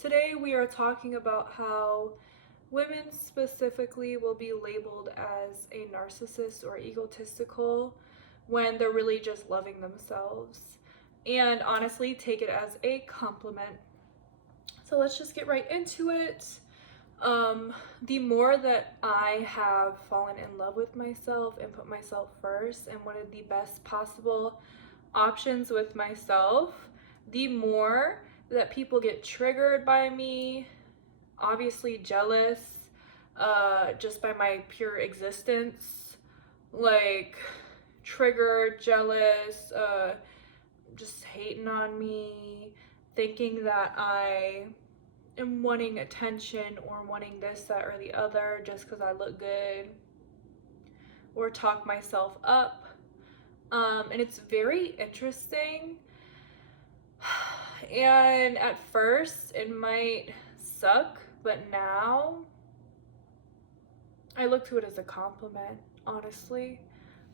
Today we are talking about how women specifically will be labeled as a narcissist or egotistical when they're really just loving themselves. And honestly, take it as a compliment. So let's just get right into it. The more that I have fallen in love with myself and put myself first and wanted the best possible options with myself, the more that people get triggered by me, obviously jealous, just by my pure existence, like triggered, jealous, just hating on me, thinking that I am wanting attention or wanting this, that, or the other just because I look good, or talk myself up. And it's very interesting. And at first, it might suck, but now I look to it as a compliment, honestly.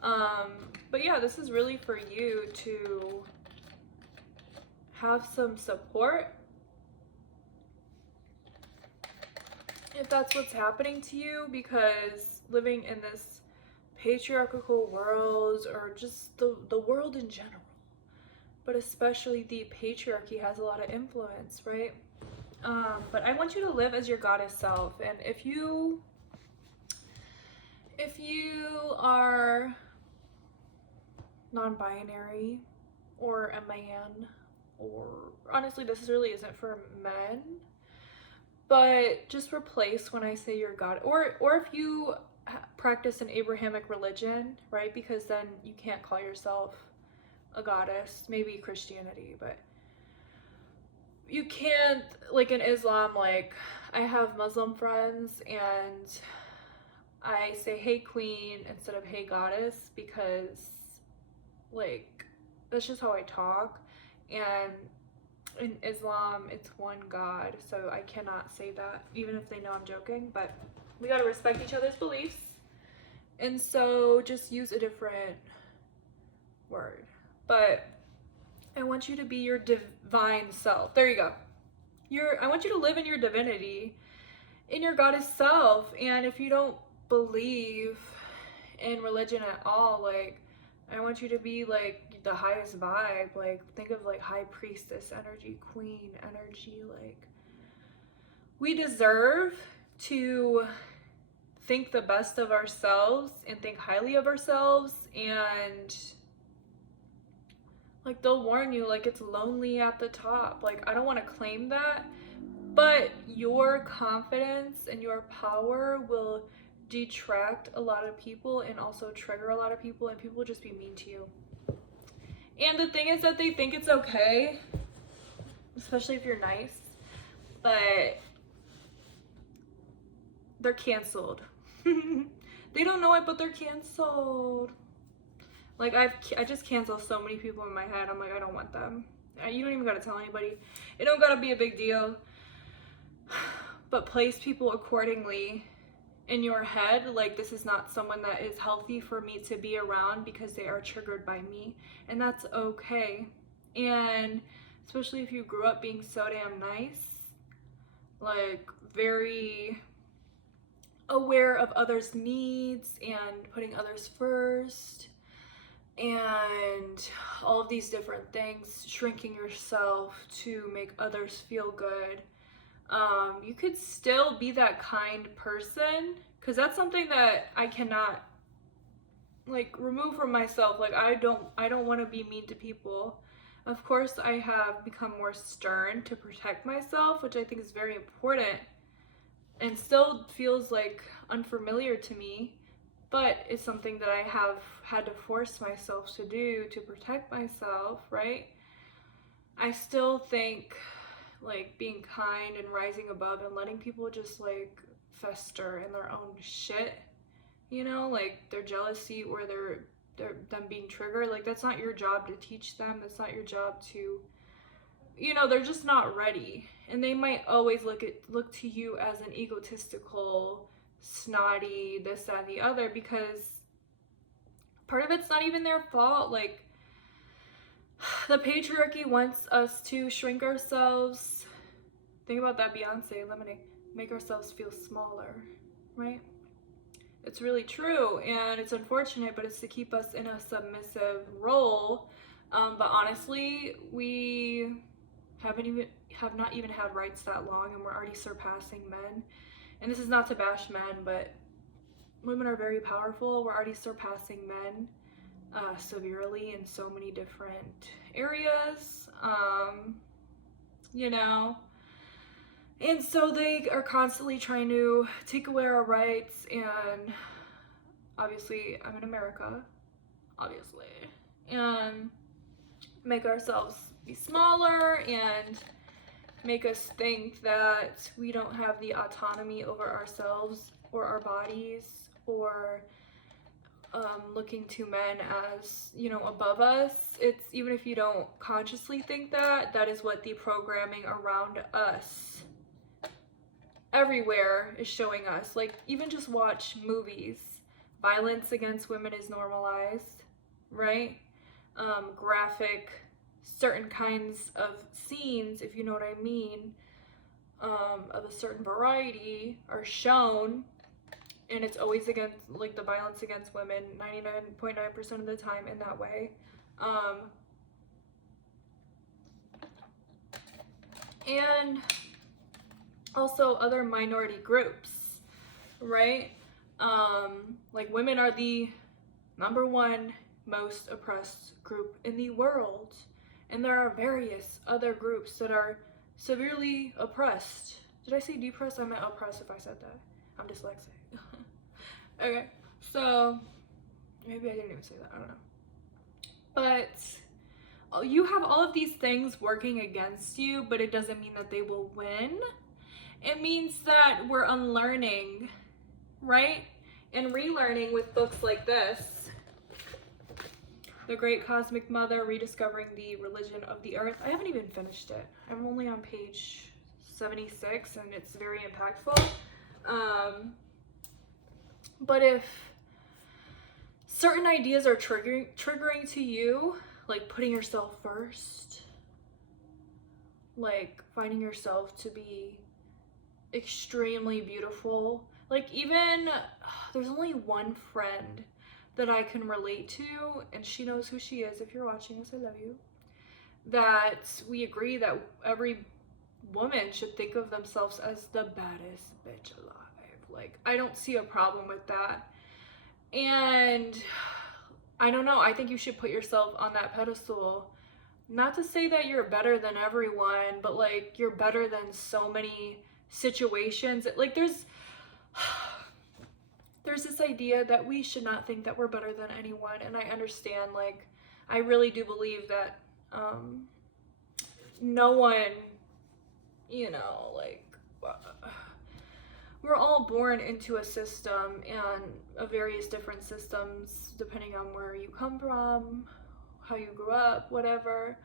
But yeah, this is really for you to have some support if that's what's happening to you, because living in this patriarchal world, or just the world in general, but especially the patriarchy, has a lot of influence, right? But I want you to live as your goddess self. And if you are non-binary or a man, or honestly this really isn't for men, but just replace when I say your god, or if you practice an Abrahamic religion, right? Because then you can't call yourself a goddess. Maybe Christianity, but you can't, like in Islam, like I have Muslim friends and I say hey queen instead of hey goddess, because like that's just how I talk. And in Islam it's one God, so I cannot say that even if they know I'm joking. But we got to respect each other's beliefs, and so just use a different word. But I want you to be your divine self. There you go. I want you to live in your divinity, in your goddess self. And if you don't believe in religion at all, like I want you to be like the highest vibe. Like think of like high priestess energy, queen energy. Like we deserve to think the best of ourselves and think highly of ourselves. And like they'll warn you, like it's lonely at the top. Like I don't want to claim that, but your confidence and your power will detract a lot of people and also trigger a lot of people, and people will just be mean to you. And the thing is that they think it's okay, especially if you're nice, but they're canceled. They don't know it, but they're canceled. Like I just cancel so many people in my head. I'm like, I don't want them. You don't even gotta tell anybody. It don't gotta be a big deal. But place people accordingly in your head. Like this is not someone that is healthy for me to be around because they are triggered by me, and that's okay. And especially if you grew up being so damn nice, like very aware of others' needs and putting others first, and all of these different things, shrinking yourself to make others feel good. You could still be that kind person, because that's something that I cannot like remove from myself. Like I don't want to be mean to people. Of course I have become more stern to protect myself, which I think is very important and still feels like unfamiliar to me, but it's something that I have had to force myself to do to protect myself, right? I still think like being kind and rising above and letting people just like fester in their own shit, like their jealousy or them being triggered, like that's not your job to teach them. That's not your job to, they're just not ready. And they might always look to you as an egotistical, snotty, this, that, and the other, because part of it's not even their fault. Like the patriarchy wants us to shrink ourselves Think about that Beyonce Lemonade. Make ourselves feel smaller, right? It's really true, and it's unfortunate, but it's to keep us in a submissive role. But honestly, we have not even had rights that long, and we're already surpassing men. And this is not to bash men, but women are very powerful. We're already surpassing men severely in so many different areas, you know. And so they are constantly trying to take away our rights, and obviously I'm in America, obviously, and make ourselves be smaller and make us think that we don't have the autonomy over ourselves or our bodies, or looking to men as, you know, above us. It's, even if you don't consciously think that, that is what the programming around us everywhere is showing us. Like, even just watch movies. Violence against women is normalized, right? Graphic, certain kinds of scenes, if you know what I mean, of a certain variety are shown, and it's always against, like, the violence against women 99.9% of the time in that way. And also other minority groups, right? Like, women are the #1 most oppressed group in the world, and there are various other groups that are severely oppressed. Did I say depressed? I meant oppressed if I said that. I'm dyslexic. Okay, so maybe I didn't even say that, I don't know. But you have all of these things working against you, but it doesn't mean that they will win. It means that we're unlearning, right? And relearning with books like this, The Great Cosmic Mother, Rediscovering the Religion of the Earth. I haven't even finished it. I'm only on page 76, and it's very impactful. But if certain ideas are triggering to you, like putting yourself first, like finding yourself to be extremely beautiful, like, even there's only one friend that I can relate to, and she knows who she is. If you're watching this, I love you. That we agree that every woman should think of themselves as the baddest bitch alive. Like, I don't see a problem with that. And I don't know, I think you should put yourself on that pedestal. Not to say that you're better than everyone, but like, you're better than so many situations. Like, there's this idea that we should not think that we're better than anyone, and I understand. Like, I really do believe that no one, you know, like, we're all born into a system, and various different systems depending on where you come from, how you grew up, whatever,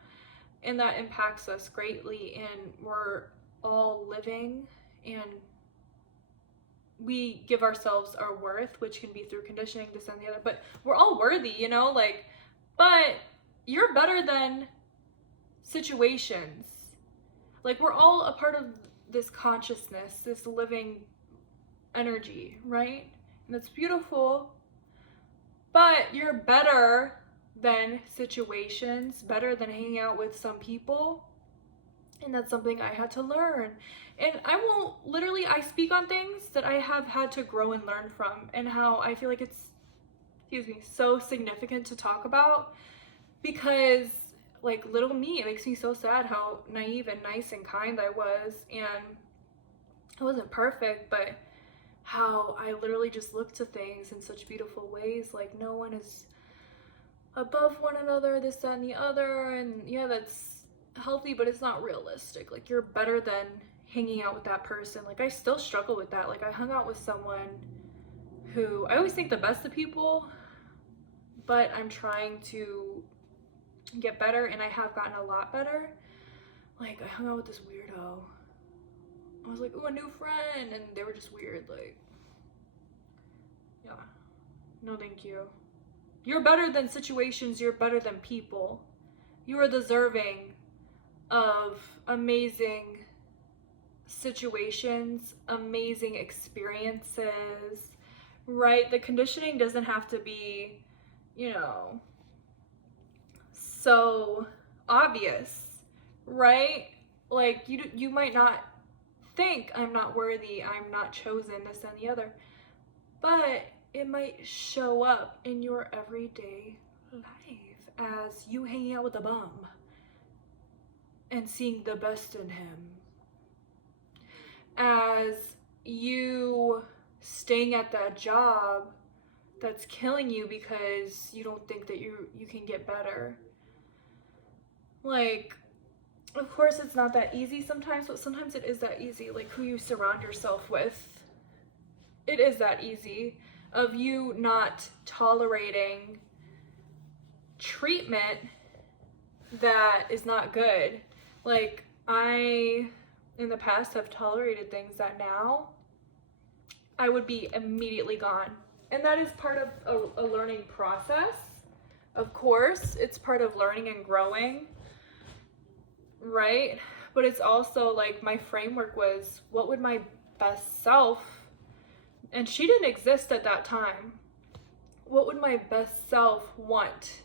and that impacts us greatly. And we're all living, and we give ourselves our worth, which can be through conditioning, this and the other, but we're all worthy, you know, like, but you're better than situations. Like, we're all a part of this consciousness, this living energy, right? And that's beautiful, but you're better than situations, better than hanging out with some people. And that's something I had to learn. And I speak on things that I have had to grow and learn from, and how I feel like it's, so significant to talk about, because, like, little me, it makes me so sad how naive and nice and kind I was. And I wasn't perfect, but how I literally just looked to things in such beautiful ways. Like, no one is above one another, this, that, and the other. And yeah, that's healthy, but it's not realistic. Like, you're better than hanging out with that person. Like, I still struggle with that. Like, I hung out with someone who, I always think the best of people, but I'm trying to get better, and I have gotten a lot better. Like, I hung out with this weirdo. I was like, ooh, a new friend, and they were just weird. Like, yeah, no thank you. You're better than situations, you're better than people. You are deserving of amazing situations, amazing experiences, right? The conditioning doesn't have to be, you know, so obvious, right? Like you might not think I'm not worthy, I'm not chosen, this and the other, but it might show up in your everyday life as you hanging out with a bum and seeing the best in him, as you staying at that job that's killing you because you don't think that you can get better. Like, of course it's not that easy sometimes, but sometimes it is that easy. Like who you surround yourself with, it is that easy of you not tolerating treatment that is not good. Like I in the past have tolerated things that now I would be immediately gone. And that is part of a learning process. Of course, it's part of learning and growing, right? But it's also like my framework was, what would my best self, and she didn't exist at that time, what would my best self want?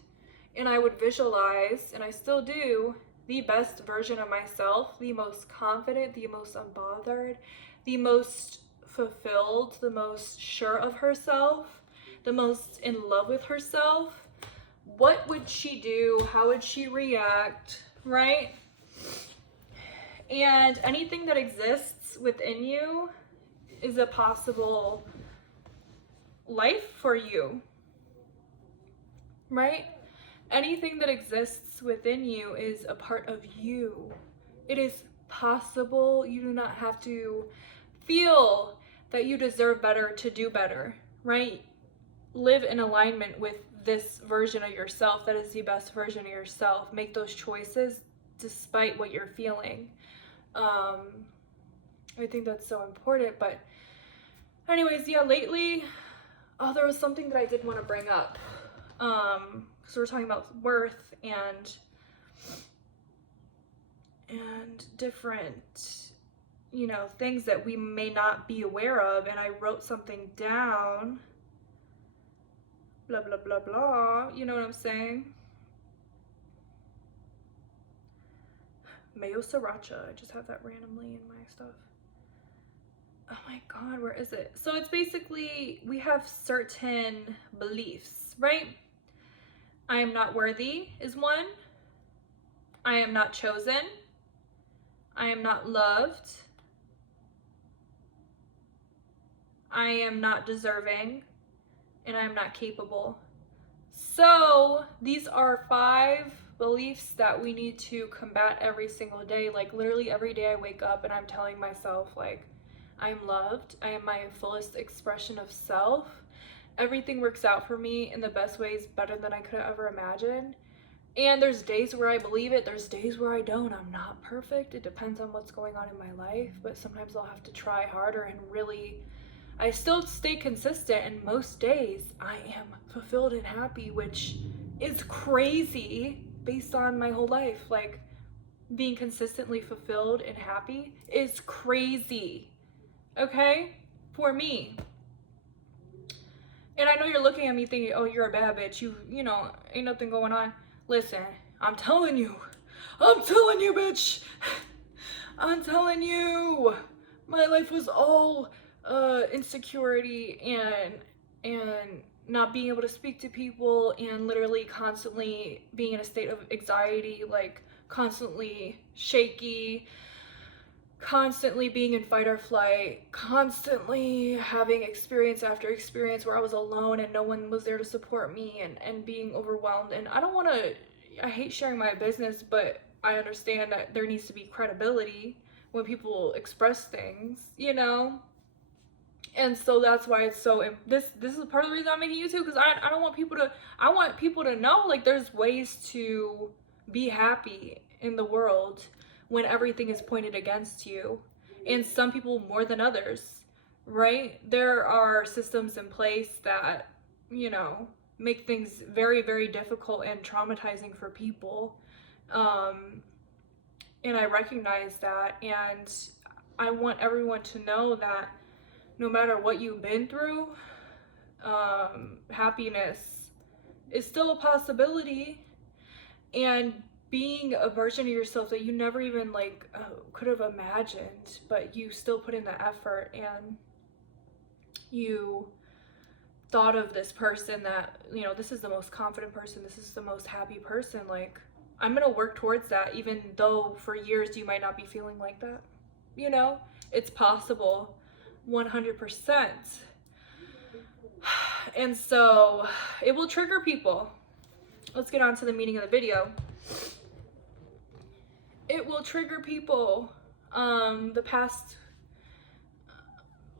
And I would visualize, and I still do, the best version of myself, the most confident, the most unbothered, the most fulfilled, the most sure of herself, the most in love with herself. What would she do? How would she react? Right? And anything that exists within you is a possible life for you. Right? Anything that exists within you is a part of you. It is possible. You do not have to feel that you deserve better to do better, right? Live in alignment with this version of yourself that is the best version of yourself. Make those choices despite what you're feeling. I think that's so important. But anyways, yeah, lately, there was something that I did want to bring up. So we're talking about worth and different, you know, things that we may not be aware of. And I wrote something down, blah, blah, blah, blah. You know what I'm saying? Mayo sriracha. I just have that randomly in my stuff. Oh my God, where is it? So it's basically, we have certain beliefs, right? I am not worthy is one. I am not chosen. I am not loved. I am not deserving. And I am not capable. So these are 5 beliefs that we need to combat every single day. Like literally every day I wake up and I'm telling myself, like, I'm loved. I am my fullest expression of self. Everything works out for me in the best ways, better than I could have ever imagined. And there's days where I believe it, there's days where I don't. I'm not perfect. It depends on what's going on in my life, but sometimes I'll have to try harder and really, I still stay consistent, and most days I am fulfilled and happy, which is crazy based on my whole life. Like, being consistently fulfilled and happy is crazy, okay? For me. And I know you're looking at me thinking, oh, you're a bad bitch. You know, ain't nothing going on. Listen, I'm telling you, bitch. I'm telling you, my life was all insecurity and not being able to speak to people, and literally constantly being in a state of anxiety, like constantly shaky, constantly being in fight or flight, constantly having experience after experience where I was alone and no one was there to support me, and being overwhelmed. And I hate sharing my business, but I understand that there needs to be credibility when people express things, you know? And so that's why it's so, this is part of the reason I'm making YouTube, because I don't want people to, I want people to know, like, there's ways to be happy in the world when everything is pointed against you, and some people more than others, right? There are systems in place that, you know, make things very, very difficult and traumatizing for people. And I recognize that, and I want everyone to know that no matter what you've been through, happiness is still a possibility, and being a version of yourself that you never even like could have imagined, but you still put in the effort, and you thought of this person that, you know, this is the most confident person, this is the most happy person. Like, I'm gonna work towards that, even though for years you might not be feeling like that. You know, it's possible, 100%. And so it will trigger people. Let's get on to the meaning of the video. It will trigger people. The past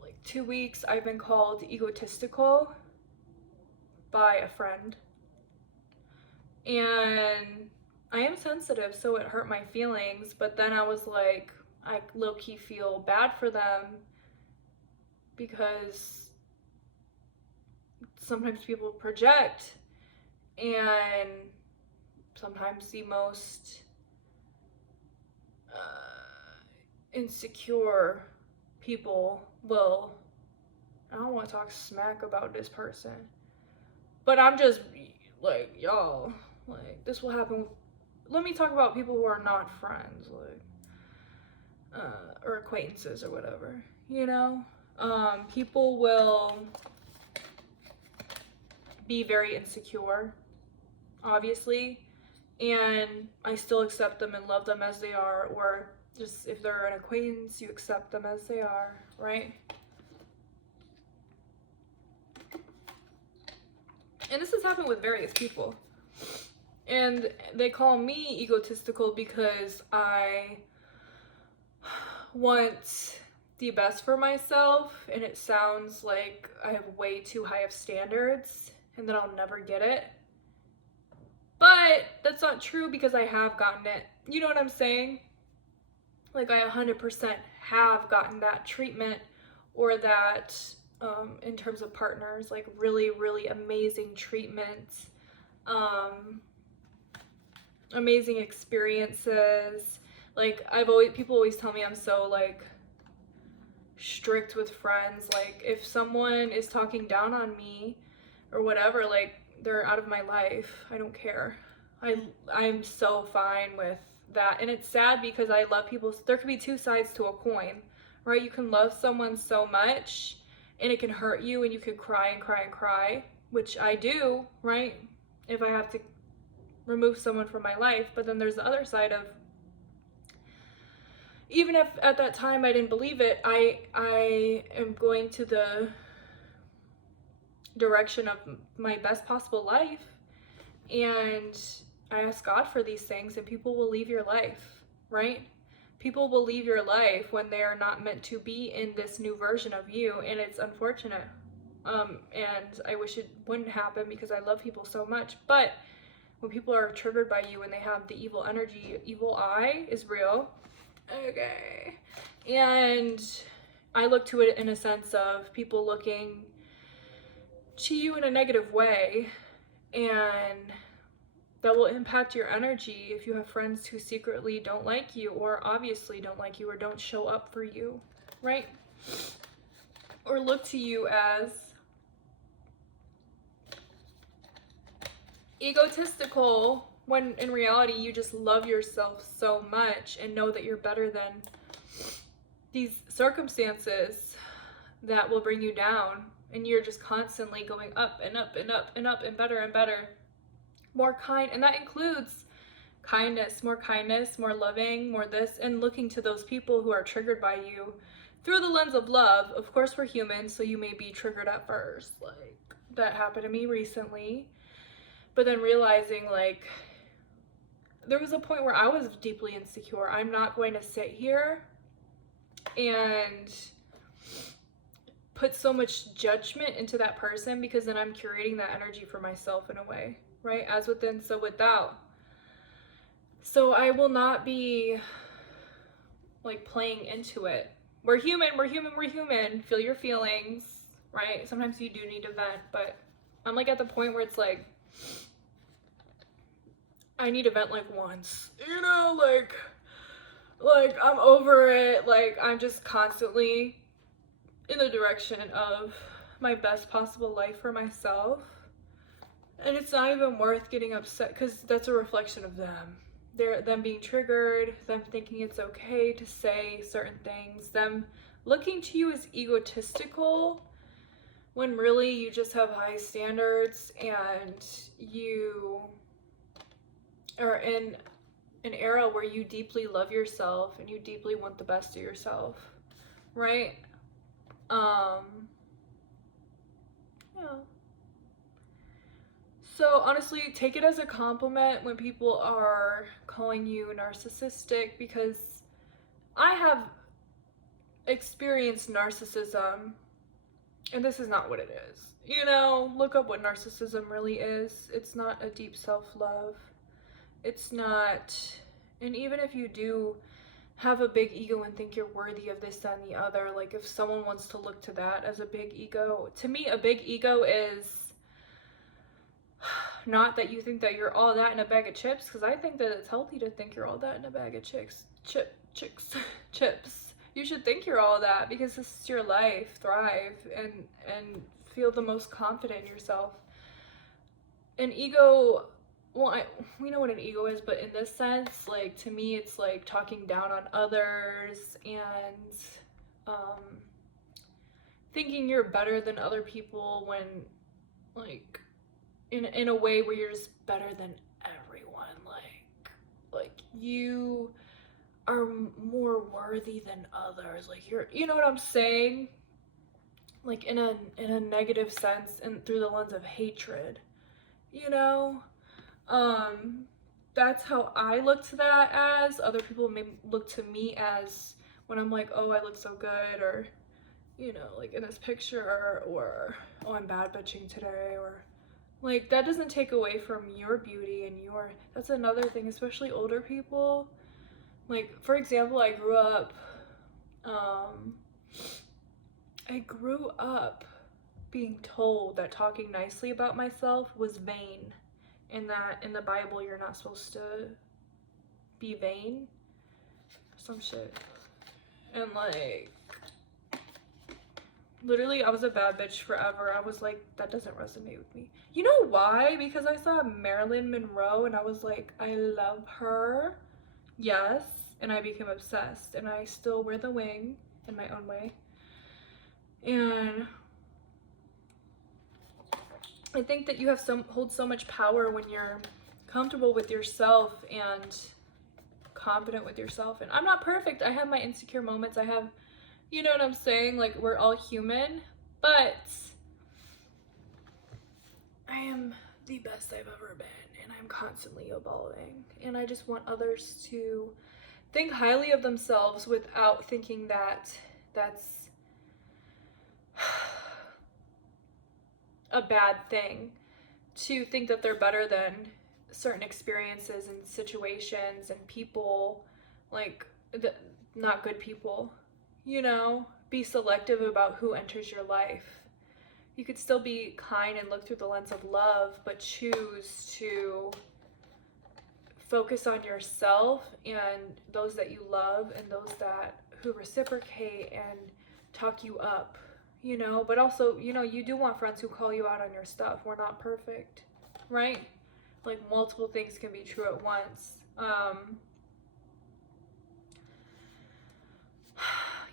like 2 weeks I've been called egotistical by a friend, and I am sensitive, so it hurt my feelings. But then I was like, I low-key feel bad for them, because sometimes people project, and sometimes the most insecure people will, I don't want to talk smack about this person, but I'm just like, y'all, like, this will happen. Let me talk about people who are not friends, like, or acquaintances or whatever, you know? People will be very insecure, obviously, and I still accept them and love them as they are, or just if they're an acquaintance, you accept them as they are, right? And this has happened with various people. And they call me egotistical because I want the best for myself, and it sounds like I have way too high of standards and that I'll never get it. But that's not true, because I have gotten it. You know what I'm saying? Like, I 100% have gotten that treatment, or that, in terms of partners, like really, really amazing treatments, amazing experiences. Like, people always tell me I'm so like strict with friends. Like, if someone is talking down on me or whatever, like, they're out of my life. I don't care. I'm so fine with that. And it's sad, because I love people. There could be two sides to a coin, right? You can love someone so much and it can hurt you, and you could cry and cry and cry, which I do, right? If I have to remove someone from my life. But then there's the other side of, even if at that time I didn't believe it, I am going to the direction of my best possible life, and I ask God for these things, and people will leave your life, right? People will leave your life when they are not meant to be in this new version of you, and it's unfortunate. And I wish it wouldn't happen, because I love people so much. But when people are triggered by you and they have the evil energy, evil eye is real. Okay. And I look to it in a sense of people looking to you in a negative way, and that will impact your energy if you have friends who secretly don't like you, or obviously don't like you, or don't show up for you, right? Or look to you as egotistical, when in reality you just love yourself so much and know that you're better than these circumstances that will bring you down, and you're just constantly going up and up and up and up and better and better, more kind. And that includes kindness, more loving, more this, and looking to those people who are triggered by you through the lens of love. Of course, we're human, so you may be triggered at first. Like, that happened to me recently. But then realizing, like, there was a point where I was deeply insecure. I'm not going to sit here and put so much judgment into that person, because then I'm curating that energy for myself in a way, right? As within, so without. So I will not be like playing into it. We're human. Feel your feelings, right? Sometimes you do need to vent, but I'm like at the point where it's like, I need to vent like once, you know, like, Like, I'm over it. Like, I'm just constantly in the direction of my best possible life for myself. And it's not even worth getting upset because that's a reflection of them. Them being triggered, them thinking it's okay to say certain things, them looking to you as egotistical when really you just have high standards and you are in an era where you deeply love yourself and you deeply want the best of yourself, right? Yeah. So honestly, take it as a compliment when people are calling you narcissistic, because I have experienced narcissism and this is not what it is. You know, look up what narcissism really is. It's not a deep self-love. It's not, and even if you do have a big ego and think you're worthy of this, that, and the other, like if someone wants to look to that as a big ego, to me, a big ego is not that you think that you're all that in a bag of chips, because I think that it's healthy to think you're all that in a bag of chips. You should think you're all that because this is your life. Thrive and feel the most confident in yourself. An ego, well, we know what an ego is, but in this sense, like to me, it's like talking down on others and thinking you're better than other people when, like, in a way where you're just better than everyone. Like you are more worthy than others. Like you know what I'm saying? Like in a negative sense and through the lens of hatred. You know? That's how I look to that as. Other people may look to me as when I'm like, oh, I look so good, or, you know, like in this picture, or oh, I'm bad bitching today, or like that doesn't take away from your beauty and your, that's another thing, especially older people. Like, for example, I grew up being told that talking nicely about myself was vain, and that in the Bible you're not supposed to be vain, some shit. And like literally I was a bad bitch forever. I was like, that doesn't resonate with me. You know why? Because I saw Marilyn Monroe and I was like, I love her. Yes. And I became obsessed, and I still wear the wing in my own way. And I think that you have hold so much power when you're comfortable with yourself and confident with yourself. And I'm not perfect. I have my insecure moments. I have, you know what I'm saying? Like, we're all human, but I am the best I've ever been, and I'm constantly evolving. And I just want others to think highly of themselves without thinking that that's a bad thing, to think that they're better than certain experiences and situations and people, like not good people. You know, be selective about who enters your life. You could still be kind and look through the lens of love, but choose to focus on yourself and those that you love and those that who reciprocate and talk you up, you know. But also, you know, you do want friends who call you out on your stuff. We're not perfect, right? Like, multiple things can be true at once.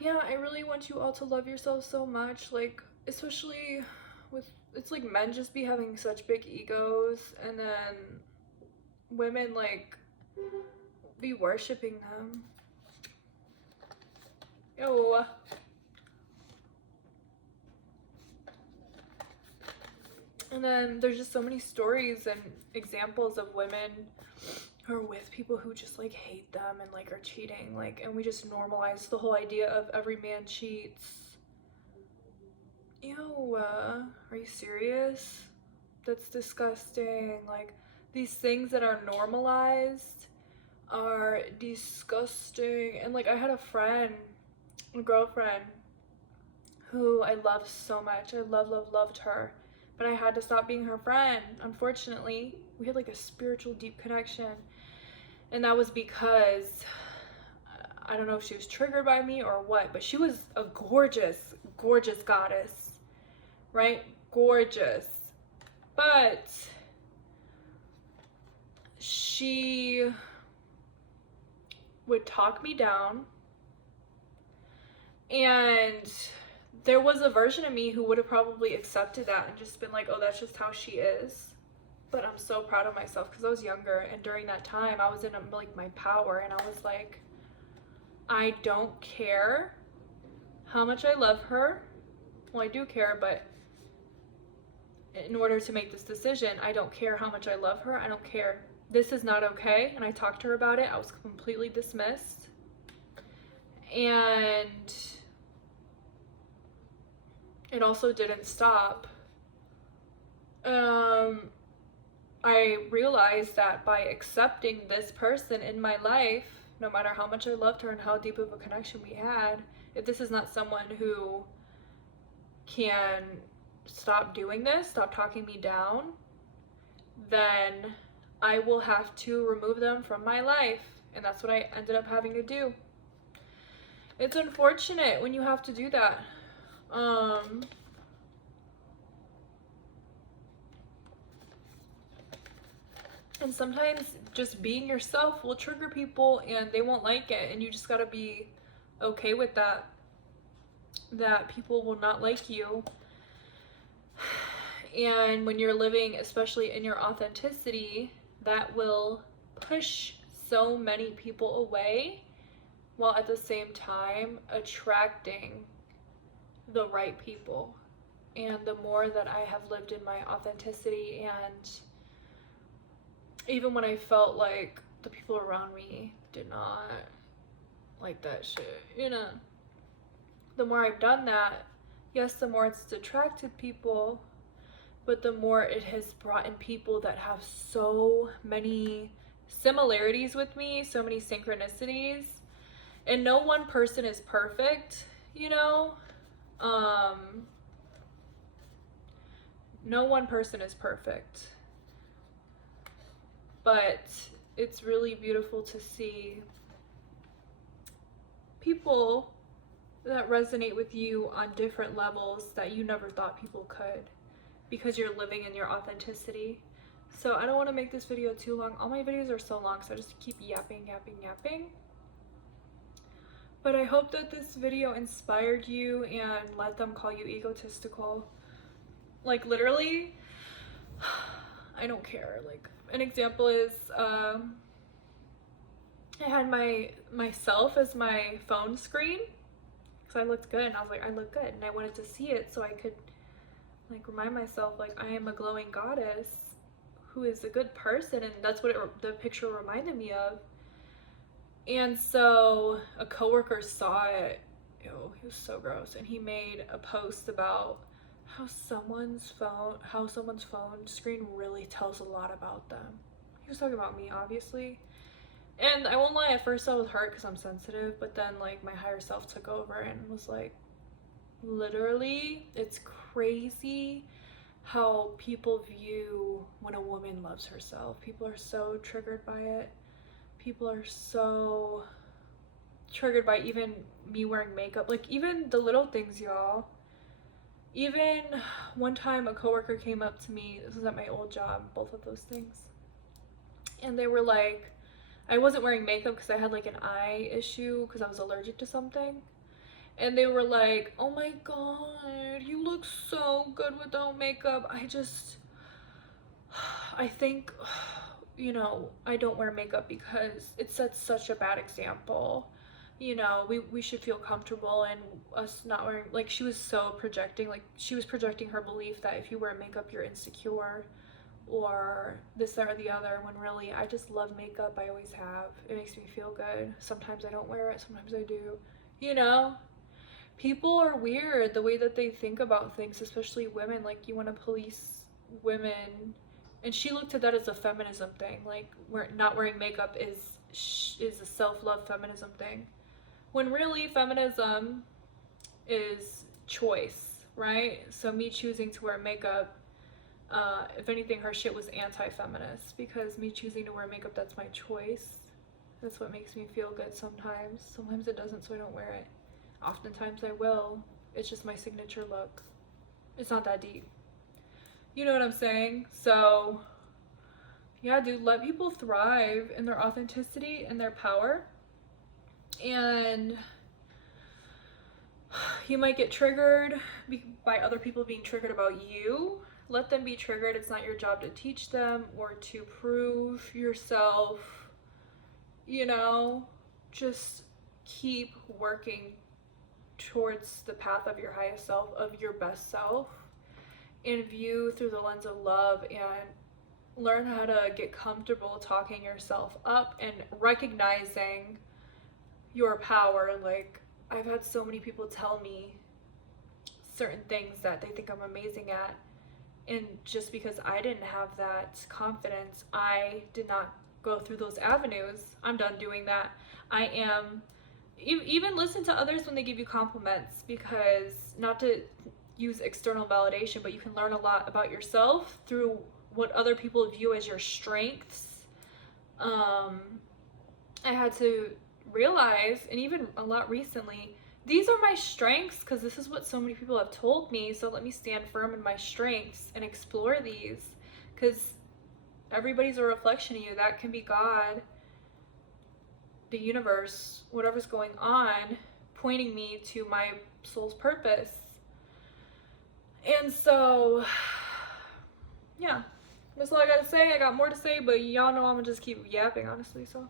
Yeah, I really want you all to love yourself so much, like, especially with, it's like men just be having such big egos, and then women like be worshiping them. Yo. And then there's just so many stories and examples of women who are with people who just like hate them and like are cheating, like, and we just normalize the whole idea of every man cheats. Ew, are you serious? That's disgusting. Like, these things that are normalized are disgusting. And like, I had a girlfriend who I loved so much. I loved her. But I had to stop being her friend, unfortunately. We had like a spiritual deep connection. And that was because I don't know if she was triggered by me or what, but she was a gorgeous, gorgeous goddess, right? Gorgeous. But she would talk me down, and there was a version of me who would have probably accepted that and just been like, oh, that's just how she is. But I'm so proud of myself because I was younger, and during that time I was in like my power, and I was like, I don't care how much I love her. Well, I do care, but in order to make this decision, I don't care how much I love her. I don't care. This is not okay. And I talked to her about it. I was completely dismissed. And it also didn't stop. I realized that by accepting this person in my life, no matter how much I loved her and how deep of a connection we had, if this is not someone who can stop doing this, stop talking me down, then I will have to remove them from my life. And that's what I ended up having to do. It's unfortunate when you have to do that. And sometimes just being yourself will trigger people and they won't like it, and you just gotta be okay with that, that people will not like you. And when you're living, especially in your authenticity, that will push so many people away, while at the same time attracting the right people. And the more that I have lived in my authenticity, and even when I felt like the people around me did not like that shit, you know, the more I've done that, yes, the more it's attracted people, but the more it has brought in people that have so many similarities with me, so many synchronicities. And no one person is perfect, you know? No one person is perfect. But it's really beautiful to see people that resonate with you on different levels that you never thought people could, because you're living in your authenticity. So I don't want to make this video too long. All my videos are so long, so I just keep yapping. But I hope that this video inspired you and let them call you egotistical. Like, literally, I don't care. Like, an example is, I had myself as my phone screen because I looked good, and I was like, I look good, and I wanted to see it so I could like remind myself, like, I am a glowing goddess who is a good person, and that's what the picture reminded me of. And so a coworker saw it. Ew, he was so gross, and he made a post about how someone's phone screen really tells a lot about them. He was talking about me, obviously. And I won't lie, at first I was hurt because I'm sensitive, but then like my higher self took over and was like, literally, it's crazy how people view when a woman loves herself. People are so triggered by it. People are so triggered by even me wearing makeup. Like, even the little things, y'all. Even one time a coworker came up to me, this was at my old job, both of those things, and they were like, I wasn't wearing makeup because I had like an eye issue because I was allergic to something, and they were like, oh my god, you look so good without makeup. I think, you know, I don't wear makeup because it sets such a bad example. You know, we should feel comfortable, and us not wearing, like, she was so projecting, like, she was projecting her belief that if you wear makeup you're insecure or this, that, or the other, when really I just love makeup. I always have. It makes me feel good. Sometimes I don't wear it, sometimes I do. You know, people are weird the way that they think about things, especially women. Like, you want to police women, and she looked at that as a feminism thing. Like, not wearing makeup is a self-love feminism thing, when really feminism is choice, right? So me choosing to wear makeup, if anything, her shit was anti-feminist, because me choosing to wear makeup, that's my choice. That's what makes me feel good sometimes. Sometimes it doesn't, so I don't wear it. Oftentimes I will. It's just my signature look. It's not that deep. You know what I'm saying? So, yeah, dude, let people thrive in their authenticity and their power. And you might get triggered by other people being triggered about you. Let them be triggered. It's not your job to teach them or to prove yourself. You know, just keep working towards the path of your highest self, of your best self, and view through the lens of love, and learn how to get comfortable talking yourself up and recognizing your power. Like, I've had so many people tell me certain things that they think I'm amazing at, and just because I didn't have that confidence, I did not go through those avenues. I'm done doing that. I am, even listen to others when they give you compliments, because not to use external validation, but you can learn a lot about yourself through what other people view as your strengths. I had to realize, and even a lot recently, these are my strengths because this is what so many people have told me, so let me stand firm in my strengths and explore these, because everybody's a reflection of you. That can be God, the universe, whatever's going on, pointing me to my soul's purpose. And so, yeah, that's all I gotta say. I got more to say, but y'all know I'm gonna just keep yapping, honestly, so.